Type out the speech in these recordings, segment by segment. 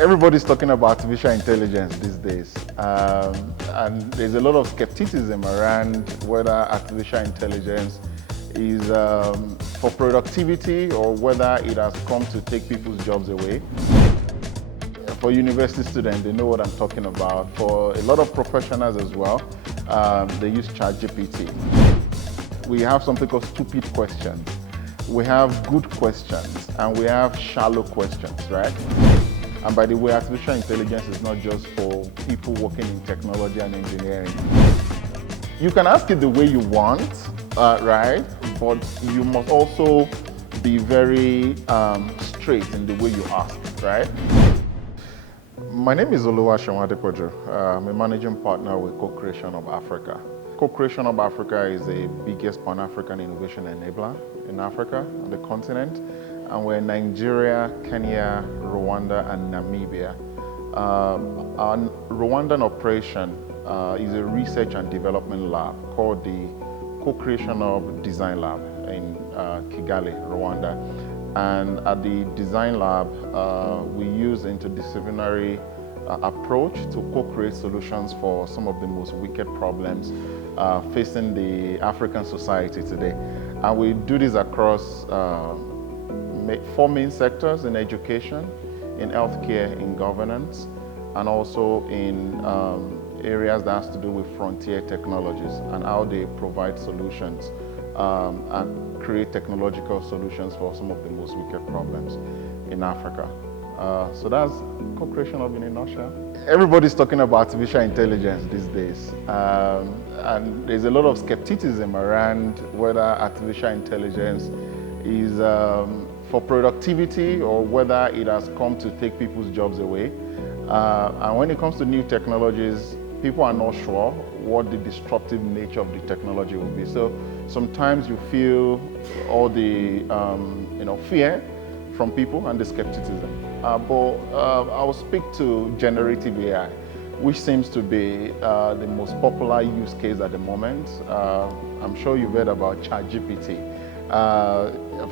Everybody's talking about artificial intelligence these days, and there's a lot of skepticism around whether artificial intelligence is for productivity or whether it has come to take people's jobs away. For university students, they know what I'm talking about. For a lot of professionals as well, they use ChatGPT. We have something called stupid questions. We have good questions, and we have shallow questions, right? And by the way, artificial intelligence is not just for people working in technology and engineering. You can ask it the way you want, right? But you must also be very straight in the way you ask, right? My name is Oluwaseun ADEPOJU. I'm a managing partner with Co-Creation of Africa. Co-Creation of Africa is the biggest Pan-African innovation enabler in Africa, on the continent. And we're in Nigeria, Kenya, Rwanda, and Namibia. Our Rwandan operation is a research and development lab called the Co-Creation of Design Lab in Kigali, Rwanda. And at the Design Lab, we use interdisciplinary approach to co-create solutions for some of the most wicked problems facing the African society today. And we do this across 4 main sectors: in education, in healthcare, in governance, and also in areas that has to do with frontier technologies and how they provide solutions and create technological solutions for some of the most wicked problems in Africa. So that's Co-Creation of in a nutshell. Everybody's talking about artificial intelligence these days, and there's a lot of skepticism around whether artificial intelligence is for productivity or whether it has come to take people's jobs away. And when it comes to new technologies, people are not sure what the disruptive nature of the technology will be. So sometimes you feel all the fear from people and the skepticism. But I will speak to generative AI, which seems to be the most popular use case at the moment. I'm sure you've heard about ChatGPT.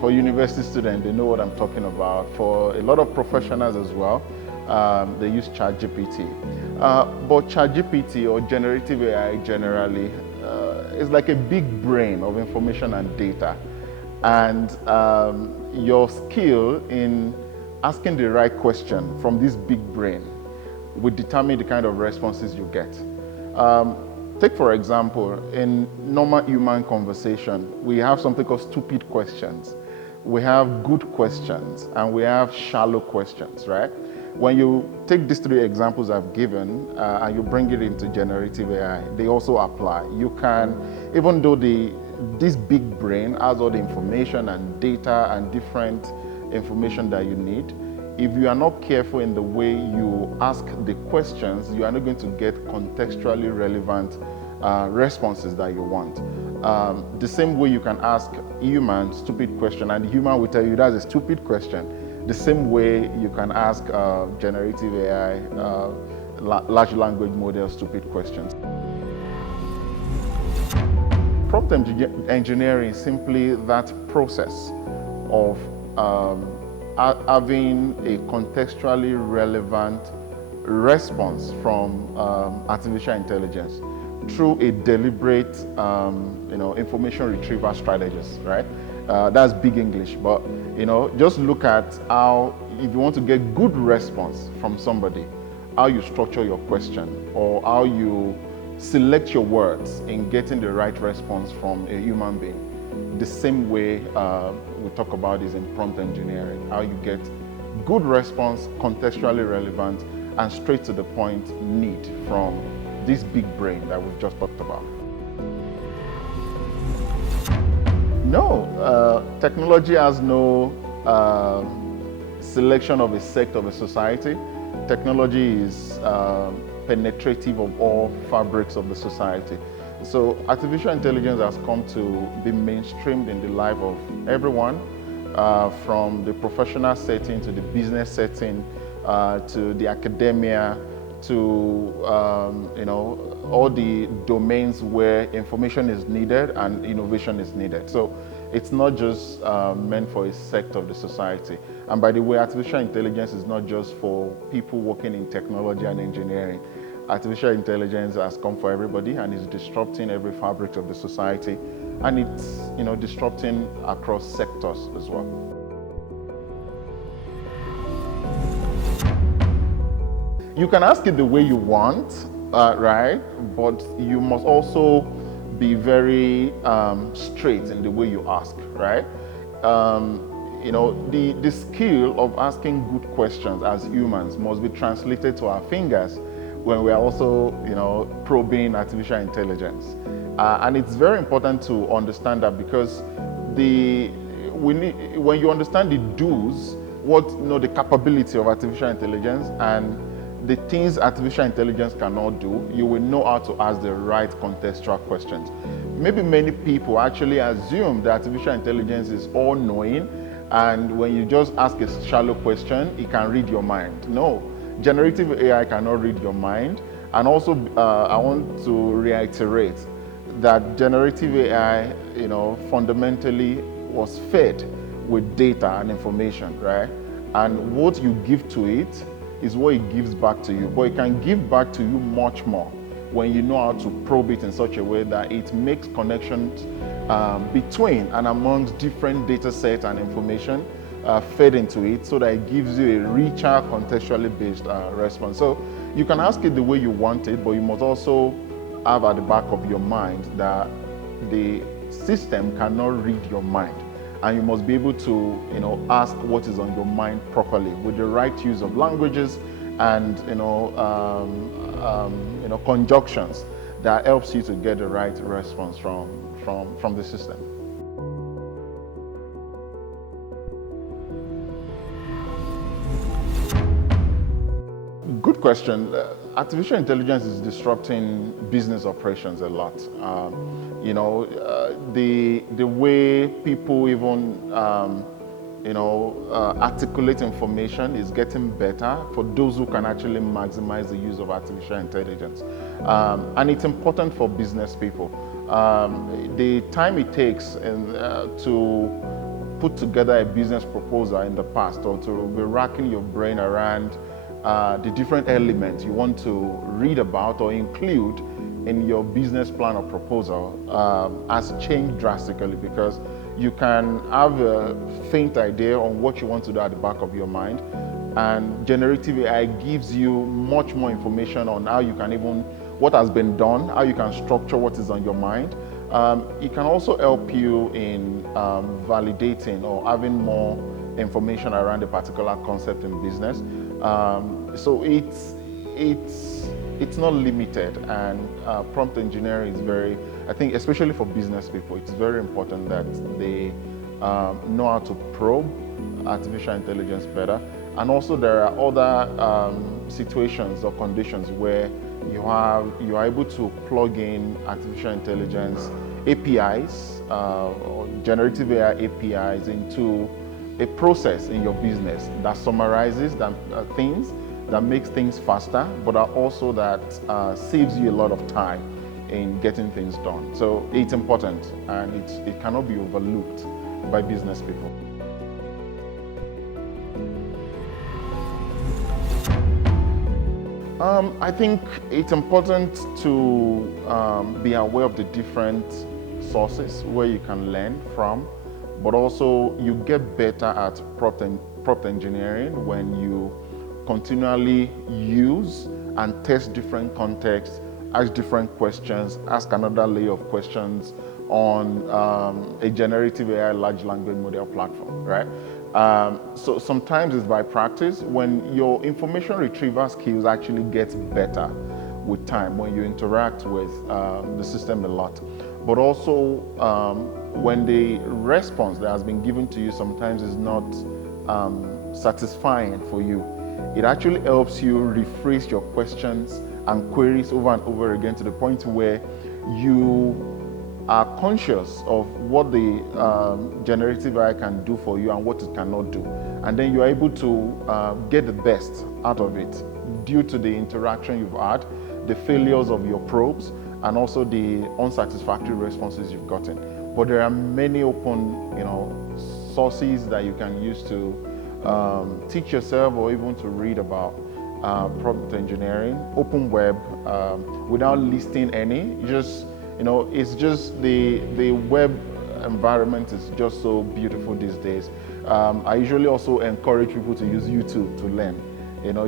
For university students, they know what I'm talking about. For a lot of professionals as well, they use ChatGPT. But ChatGPT, or generative AI generally, is like a big brain of information and data. And your skill in asking the right question from this big brain will determine the kind of responses you get. Take, for example, in normal human conversation, we have something called stupid questions. We have good questions, and we have shallow questions, right? When you take these 3 examples I've given and you bring it into generative AI, they also apply. You can, even though this big brain has all the information and data and different information that you need, if you are not careful in the way you ask the questions, you are not going to get contextually relevant responses that you want. The same way you can ask human stupid question and the human will tell you that's a stupid question. The same way you can ask generative AI, large language model stupid questions. Prompt engineering is simply that process of having a contextually relevant response from artificial intelligence through a deliberate information retrieval strategist, right? That's big English, but just look at how, if you want to get good response from somebody, how you structure your question or how you select your words in getting the right response from a human being. The same way we talk about is in prompt engineering, how you get good response, contextually relevant, and straight to the point need from this big brain that we've just talked about. No, technology has no selection of a sect of a society. Technology is penetrative of all fabrics of the society. So artificial intelligence has come to be mainstreamed in the life of everyone, from the professional setting to the business setting, to the academia, to all the domains where information is needed and innovation is needed. So it's not just meant for a sector of the society. And by the way, artificial intelligence is not just for people working in technology and engineering. Artificial intelligence has come for everybody and is disrupting every fabric of the society, and it's disrupting across sectors as well. You can ask it the way you want, right? But you must also be very straight in the way you ask, right? The skill of asking good questions as humans must be translated to our fingers when we are also, probing artificial intelligence. And it's very important to understand that, because when you understand the do's, the capability of artificial intelligence and the things artificial intelligence cannot do, you will know how to ask the right contextual questions. Maybe many people actually assume that artificial intelligence is all-knowing, and when you just ask a shallow question, it can read your mind. No, generative AI cannot read your mind. And also, I want to reiterate that generative AI, fundamentally was fed with data and information, right? And what you give to it is what it gives back to you. But it can give back to you much more when you know how to probe it in such a way that it makes connections between and amongst different data sets and information fed into it, so that it gives you a richer, contextually based response. So you can ask it the way you want it, but you must also have at the back of your mind that the system cannot read your mind. And you must be able to, ask what is on your mind properly with the right use of languages and, conjunctions that helps you to get the right response from the system. Good question. Artificial intelligence is disrupting business operations a lot. The way people even articulate information is getting better for those who can actually maximize the use of artificial intelligence. And it's important for business people. The time it takes to put together a business proposal in the past, or to be racking your brain around the different elements you want to read about or include in your business plan or proposal has changed drastically, because you can have a faint idea on what you want to do at the back of your mind, and generative AI gives you much more information on how you can what has been done, how you can structure what is on your mind. It can also help you in validating or having more information around a particular concept in business. So it's not limited, and prompt engineering is I think especially for business people, it's very important that they know how to probe artificial intelligence better. And also there are other situations or conditions where you are able to plug in artificial intelligence APIs or generative AI APIs into a process in your business that summarizes things, that makes things faster, but also that saves you a lot of time in getting things done. So it's important, and it cannot be overlooked by business people. I think it's important to be aware of the different sources where you can learn from, but also you get better at prompt engineering when you continually use and test different contexts, ask different questions, ask another layer of questions on a generative AI large language model platform, right? So sometimes it's by practice. When your information retrieval skills actually get better with time, when you interact with the system a lot, but also when the response that has been given to you sometimes is not satisfying for you, it actually helps you rephrase your questions and queries over and over again to the point where you are conscious of what the generative AI can do for you and what it cannot do. And then you're able to get the best out of it due to the interaction you've had, the failures of your probes, and also the unsatisfactory responses you've gotten. but there are many open, sources that you can use to teach yourself or even to read about prompt engineering, open web, without listing any. It's just the web environment is just so beautiful these days. I usually also encourage people to use YouTube to learn.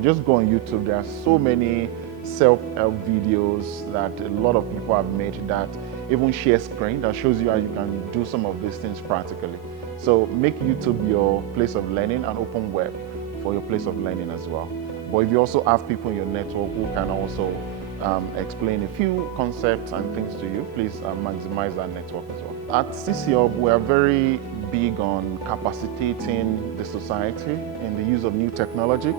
Just go on YouTube. There are so many self-help videos that a lot of people have made that even share screen that shows you how you can do some of these things practically. So make YouTube your place of learning and open web for your place of learning as well. But if you also have people in your network who can also explain a few concepts and things to you, please maximize that network as well. At CCHub, we are very big on capacitating the society in the use of new technology,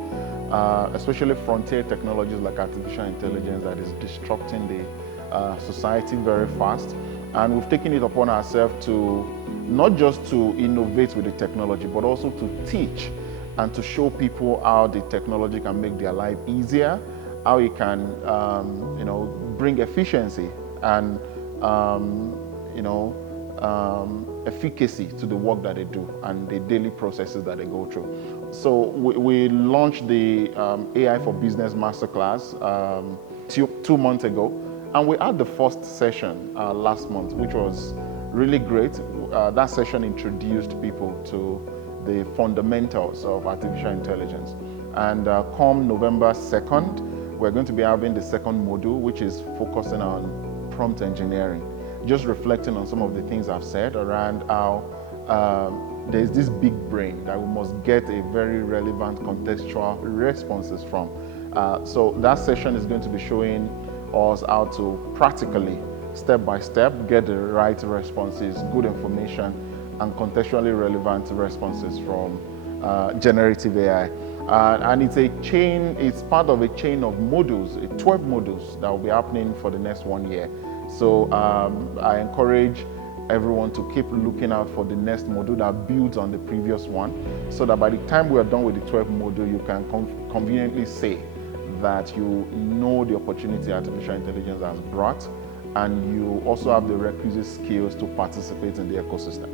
especially frontier technologies like artificial intelligence that is disrupting the society very fast. And we've taken it upon ourselves to not just to innovate with the technology, but also to teach and to show people how the technology can make their life easier, how it can, bring efficiency and, efficacy to the work that they do and the daily processes that they go through. So we launched the AI for Business Masterclass 2 months ago, and we had the first session last month, which was really great. That session introduced people to the fundamentals of artificial intelligence. And come November 2nd, we're going to be having the second module, which is focusing on prompt engineering, just reflecting on some of the things I've said around how there's this big brain that we must get a very relevant contextual responses from. So that session is going to be showing us how to practically, step by step, get the right responses, good information, and contextually relevant responses from generative AI. And it's part of a chain of modules, 12 modules that will be happening for the next 1 year. So I encourage everyone to keep looking out for the next module that builds on the previous one, so that by the time we are done with the 12th module, you can conveniently say that you know the opportunity artificial intelligence has brought, and you also have the requisite skills to participate in the ecosystem.